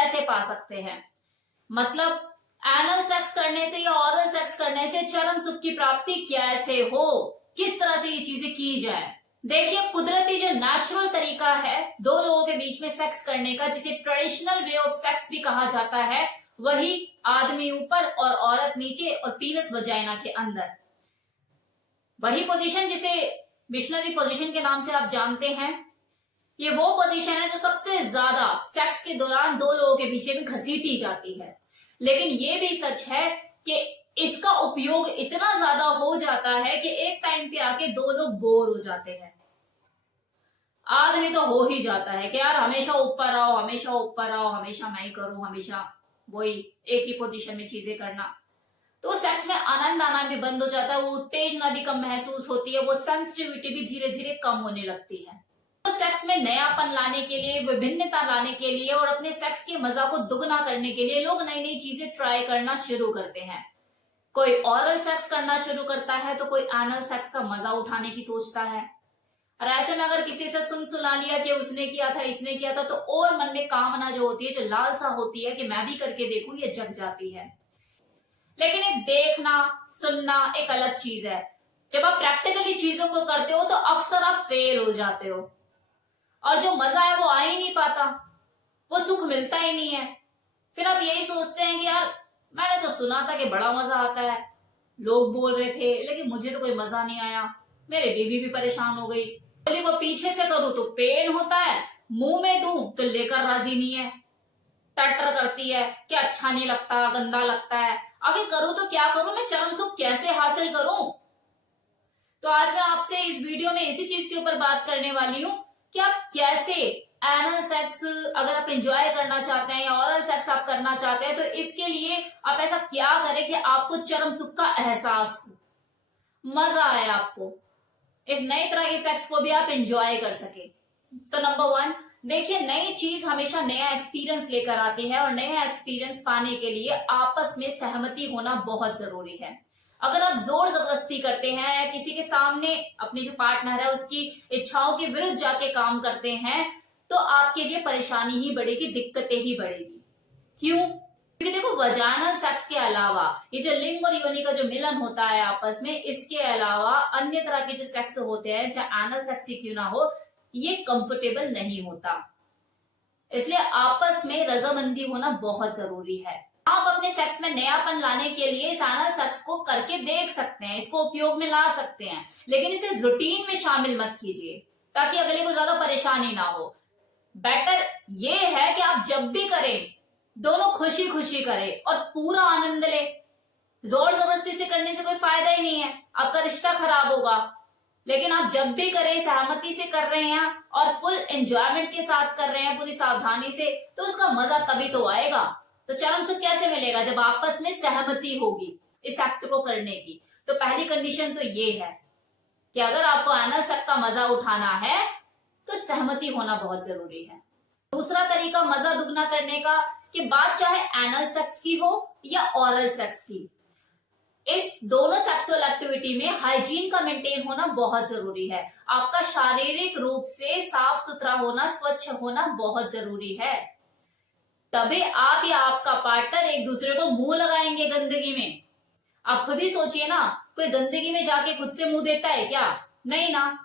कैसे पा सकते हैं? मतलब एनल सेक्स करने से या ओरल सेक्स करने से चरम सुख की प्राप्ति कैसे हो, किस तरह से ये चीजें की जाए? देखिए, कुदरती जो नेचुरल तरीका है दो लोगों के बीच में सेक्स करने का, जिसे ट्रेडिशनल वे ऑफ सेक्स भी कहा जाता है, वही आदमी ऊपर और औरत नीचे और पीनस वजाइना के अंदर, वही पोजीशन जिसे मिशनरी पोजीशन के नाम से आप जानते हैं। ये वो पोजीशन है जो सबसे ज्यादा सेक्स के दौरान दो लोगों के बीच में घसीटी जाती है। लेकिन ये भी सच है कि इसका उपयोग इतना ज्यादा हो जाता है कि एक टाइम पे आके दो लोग बोर हो जाते हैं। आदमी तो हो ही जाता है कि यार हमेशा ऊपर आओ, हमेशा ऊपर आओ, हमेशा मैं ही करूं, हमेशा वही एक ही पोजीशन में चीजें करना। तो सेक्स में आनंद आना भी बंद हो जाता है, वो उत्तेजना भी कम महसूस होती है, वो सेंसिटिविटी भी धीरे धीरे कम होने लगती है। तो सेक्स में नयापन लाने के लिए, विभिन्नता लाने के लिए और अपने सेक्स के मजा को दुगना करने के लिए लोग नई नई चीजें ट्राई करना शुरू करते हैं। कोई ओरल सेक्स करना शुरू करता है तो कोई एनल सेक्स का मजा उठाने की सोचता है। और ऐसे में अगर किसी से सुना लिया कि उसने किया था, इसने किया था, तो और मन में कामना जो होती है, जो लालसा होती है कि मैं भी करके देखूं, ये जग जाती है। लेकिन एक देखना सुनना एक अलग चीज है। जब आप प्रैक्टिकली चीजों को करते हो तो अक्सर आप फेल हो जाते हो और जो मजा है वो आ ही नहीं पाता, वो सुख मिलता ही नहीं है। फिर आप यही सोचते हैं कि यार मैंने तो सुना था कि बड़ा मजा आता है, लोग बोल रहे थे, लेकिन मुझे तो कोई मजा नहीं आया, मेरे बीवी भी परेशान हो गई, गली को पीछे से करूं तो पेन होता है, मुंह में दूं तो लेकर राजी नहीं है, टटर करती है कि अच्छा नहीं लगता, गंदा लगता है, आगे करूं तो क्या करूं, मैं चरम सुख कैसे हासिल करूं? तो आज मैं आपसे इस वीडियो में इसी चीज के ऊपर बात करने वाली हूं कि आप कैसे एनल सेक्स अगर आप एंजॉय करना चाहते हैं या ओरल सेक्स आप करना चाहते हैं, तो इसके लिए आप ऐसा क्या करें कि आपको चरम सुख का एहसास हो, मजा आए, आपको इस नई तरह के सेक्स को भी आप एंजॉय कर सके। तो नंबर 1, देखिए, नई चीज हमेशा नया एक्सपीरियंस लेकर आती है और नया एक्सपीरियंस पाने के लिए आपस में सहमति होना बहुत जरूरी है। अगर आप जोर जबरदस्ती करते हैं या किसी के सामने अपनी जो पार्टनर है उसकी इच्छाओं के विरुद्ध जाके काम करते हैं, तो आपके लिए परेशानी ही बढ़ेगी, दिक्कतें ही बढ़ेगी। क्यों? क्योंकि देखो, वजाइनल सेक्स के अलावा ये जो लिंग और योनि का जो मिलन होता है आपस में, इसके अलावा अन्य तरह के जो सेक्स होते हैं, चाहे एनल सेक्स ही क्यों ना हो, ये कंफर्टेबल नहीं होता। इसलिए आपस में रजामंदी होना बहुत जरूरी है। आप अपने सेक्स में नयापन लाने के लिए इस एनल सेक्स को करके देख सकते हैं, इसको उपयोग में ला सकते हैं, लेकिन इसे रूटीन में शामिल मत कीजिए ताकि अगले को ज्यादा परेशानी ना हो। बेटर ये है कि आप जब भी करें दोनों खुशी खुशी करें और पूरा आनंद ले। जोर जबरदस्ती से करने से कोई फायदा ही नहीं है, आपका रिश्ता खराब होगा। लेकिन आप जब भी करें, सहमति से कर रहे हैं और फुल एंजॉयमेंट के साथ कर रहे हैं, पूरी सावधानी से, तो उसका मजा तभी तो आएगा। तो चरम सुख कैसे मिलेगा? जब आपस में सहमति होगी इस एक्ट को करने की। तो पहली कंडीशन तो ये है कि अगर आपको एनल सेक्स का मजा उठाना है तो सहमति होना बहुत जरूरी है। दूसरा तरीका मजा दुगना करने का, कि बात चाहे एनल सेक्स की हो या ओरल सेक्स की, इस दोनों सेक्सुअल एक्टिविटी में हाइजीन का मेंटेन होना बहुत जरूरी है। आपका शारीरिक रूप से साफ सुथरा होना, स्वच्छ होना बहुत जरूरी है। तभी आप या आपका पार्टनर एक दूसरे को मुंह लगाएंगे गंदगी में। आप खुद ही सोचिए ना, कोई गंदगी में जाके खुद से मुंह देता है क्या? नहीं ना।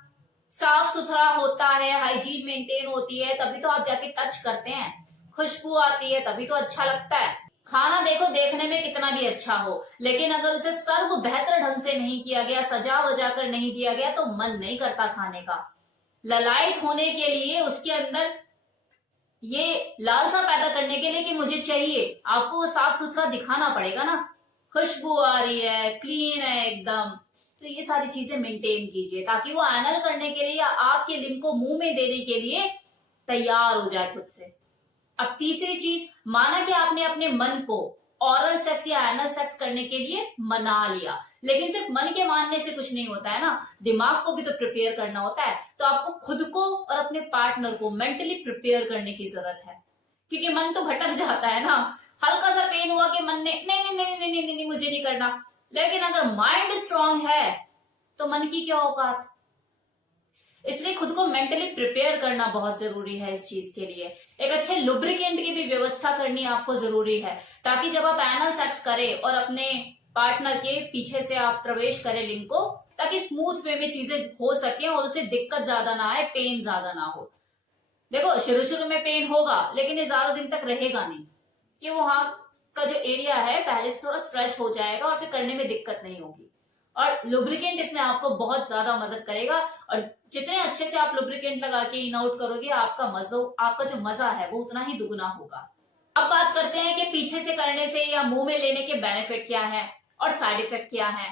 साफ सुथरा होता है, हाइजीन मेंटेन होती है, तभी तो आप जाके टच करते हैं, खुशबू आती है, तभी तो अच्छा लगता है। खाना देखो देखने में कितना भी अच्छा हो, लेकिन अगर उसे सर्व बेहतर ढंग से नहीं किया गया, सजा वजा कर नहीं दिया गया, तो मन नहीं करता खाने का। ललायत होने के लिए, उसके अंदर ये लालसा पैदा करने के लिए कि मुझे चाहिए, आपको साफ सुथरा दिखाना पड़ेगा ना। खुशबू आ रही है, क्लीन है एकदम, तो ये सारी चीजें मेंटेन कीजिए ताकि वो एनल करने के लिए या आपके लिंग को मुंह में देने के लिए तैयार हो जाए खुद से। अब तीसरी चीज, माना कि आपने अपने मन को ओरल सेक्स या एनल सेक्स करने के लिए मना लिया, लेकिन सिर्फ मन के मानने से कुछ नहीं होता है ना, दिमाग को भी तो प्रिपेयर करना होता है। तो आपको खुद को और अपने पार्टनर को मेंटली प्रिपेयर करने की जरूरत है, क्योंकि मन तो भटक जाता है ना। हल्का सा पेन हुआ कि मन ने नहीं नहीं नहीं नहीं नहीं, नहीं मुझे नहीं करना, लेकिन अगर माइंड स्ट्रांग है तो मन की क्या औकात। इसलिए खुद को मेंटली प्रिपेयर करना बहुत जरूरी है इस चीज के लिए। एक अच्छे लुब्रिकेंट की भी व्यवस्था करनी आपको जरूरी है, ताकि जब आप एनल सेक्स करें और अपने पार्टनर के पीछे से आप प्रवेश करें लिंग को, ताकि स्मूथ वे में चीजें हो सके और उसे दिक्कत ज्यादा ना आए, पेन ज्यादा ना हो। देखो शुरू शुरू में पेन होगा, लेकिन ये ज्यादा दिन तक रहेगा नहीं, कि वहां का जो एरिया है पहले से थोड़ा स्ट्रेच हो जाएगा और फिर करने में दिक्कत नहीं होगी। और लुब्रिकेंट इसमें आपको बहुत ज्यादा मदद करेगा, और जितने अच्छे से आप लुब्रिकेंट लगा के इन आउट करोगे, आपका जो मजा है वो उतना ही दुगुना होगा। अब बात करते हैं कि पीछे से करने से या मुंह में लेने के बेनिफिट क्या है और साइड इफेक्ट क्या है।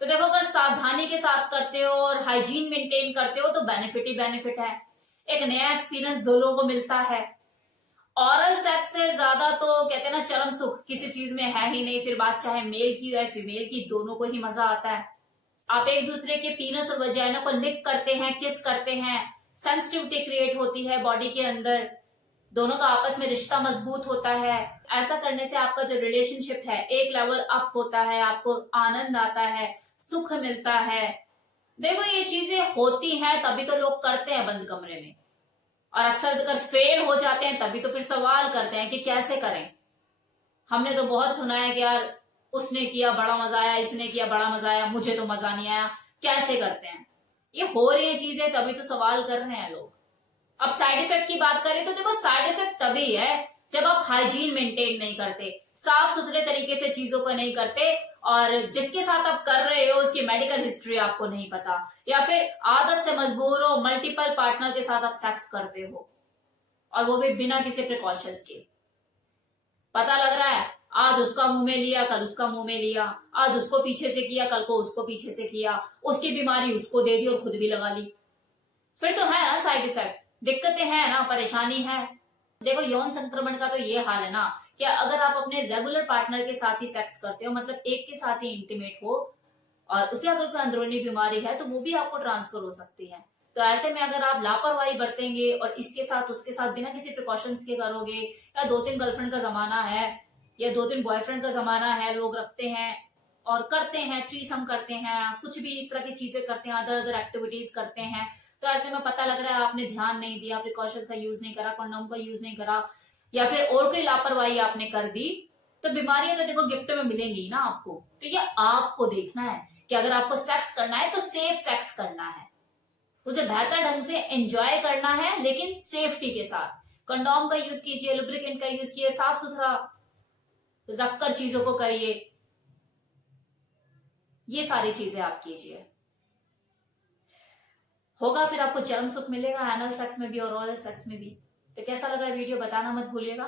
तो देखो, अगर सावधानी के साथ करते हो और हाइजीन मेंटेन करते हो तो बेनिफिट ही बेनिफिट है। एक नया एक्सपीरियंस दो लोगों को मिलता है। ऑरल सेक्स से ज्यादा तो कहते हैं ना, चरम सुख किसी चीज में है ही नहीं। फिर बात चाहे मेल की या फीमेल की, दोनों को ही मजा आता है। आप एक दूसरे के पीनस और वजाइना को लिक करते हैं, किस करते हैं, सेंसिटिविटी क्रिएट होती है बॉडी के अंदर, दोनों का आपस में रिश्ता मजबूत होता है। ऐसा करने से आपका जो रिलेशनशिप है एक लेवल अप होता है, आपको आनंद आता है, सुख मिलता है। देखो ये चीजें होती हैं तभी तो लोग करते हैं बंद कमरे में, और अक्सर अगर फेल हो जाते हैं तभी तो फिर सवाल करते हैं कि कैसे करें। हमने तो बहुत सुना है कि यार उसने किया बड़ा मजा आया, इसने किया बड़ा मजा आया, मुझे तो मजा नहीं आया, कैसे करते हैं। ये हो रही है चीजें तभी तो सवाल कर रहे हैं लोग। अब साइड इफेक्ट की बात करें तो देखो, साइड इफेक्ट तभी है जब आप हाइजीन मेंटेन नहीं करते, साफ सुथरे तरीके से चीजों को नहीं करते, और जिसके साथ आप कर रहे हो उसकी मेडिकल हिस्ट्री आपको नहीं पता, या फिर आदत से मजबूर हो, मल्टीपल पार्टनर के साथ आप सेक्स करते हो और वो भी बिना किसी प्रिकॉशंस के। पता लग रहा है आज उसका मुंह में लिया, कल उसका मुंह में लिया, आज उसको पीछे से किया, कल को उसको पीछे से किया, उसकी बीमारी उसको दे दी और खुद भी लगा ली। फिर तो है ना साइड इफेक्ट, दिक्कतें हैं ना, परेशानी है। देखो यौन संक्रमण का तो ये हाल है ना कि अगर आप अपने रेगुलर पार्टनर के साथ ही सेक्स करते हो, मतलब एक के साथ ही इंटीमेट हो, और उसे अगर कोई अंदरूनी बीमारी है तो वो भी आपको ट्रांसफर हो सकती है। तो ऐसे में अगर आप लापरवाही बरतेंगे और इसके साथ उसके साथ बिना किसी प्रिकॉशंस के करोगे, या 2-3 गर्लफ्रेंड का जमाना है या 2-3 बॉयफ्रेंड का जमाना है, लोग रखते हैं और करते हैं, थ्रीसम करते हैं, कुछ भी इस तरह की चीजें करते हैं, अदर अदर एक्टिविटीज करते हैं, तो ऐसे में पता लग रहा है आपने ध्यान नहीं दिया, प्रिकॉशंस का यूज नहीं करा, कंडोम का यूज नहीं करा, या फिर और कोई लापरवाही आपने कर दी, तो बीमारियां तो देखो गिफ्ट में मिलेंगी ना आपको। तो ये आपको देखना है कि अगर आपको सेक्स करना है तो सेफ सेक्स करना है, उसे बेहतर ढंग से एंजॉय करना है, लेकिन सेफ्टी के साथ। कंडोम का यूज कीजिए, लुब्रिकेंट का यूज कीजिए, साफ सुथरा रखकर चीजों को करिए, ये सारी चीजें आप कीजिए। होगा फिर आपको चरम सुख मिलेगा एनल सेक्स में भी और ओरल सेक्स में भी। तो कैसा लगा वीडियो बताना मत भूलिएगा।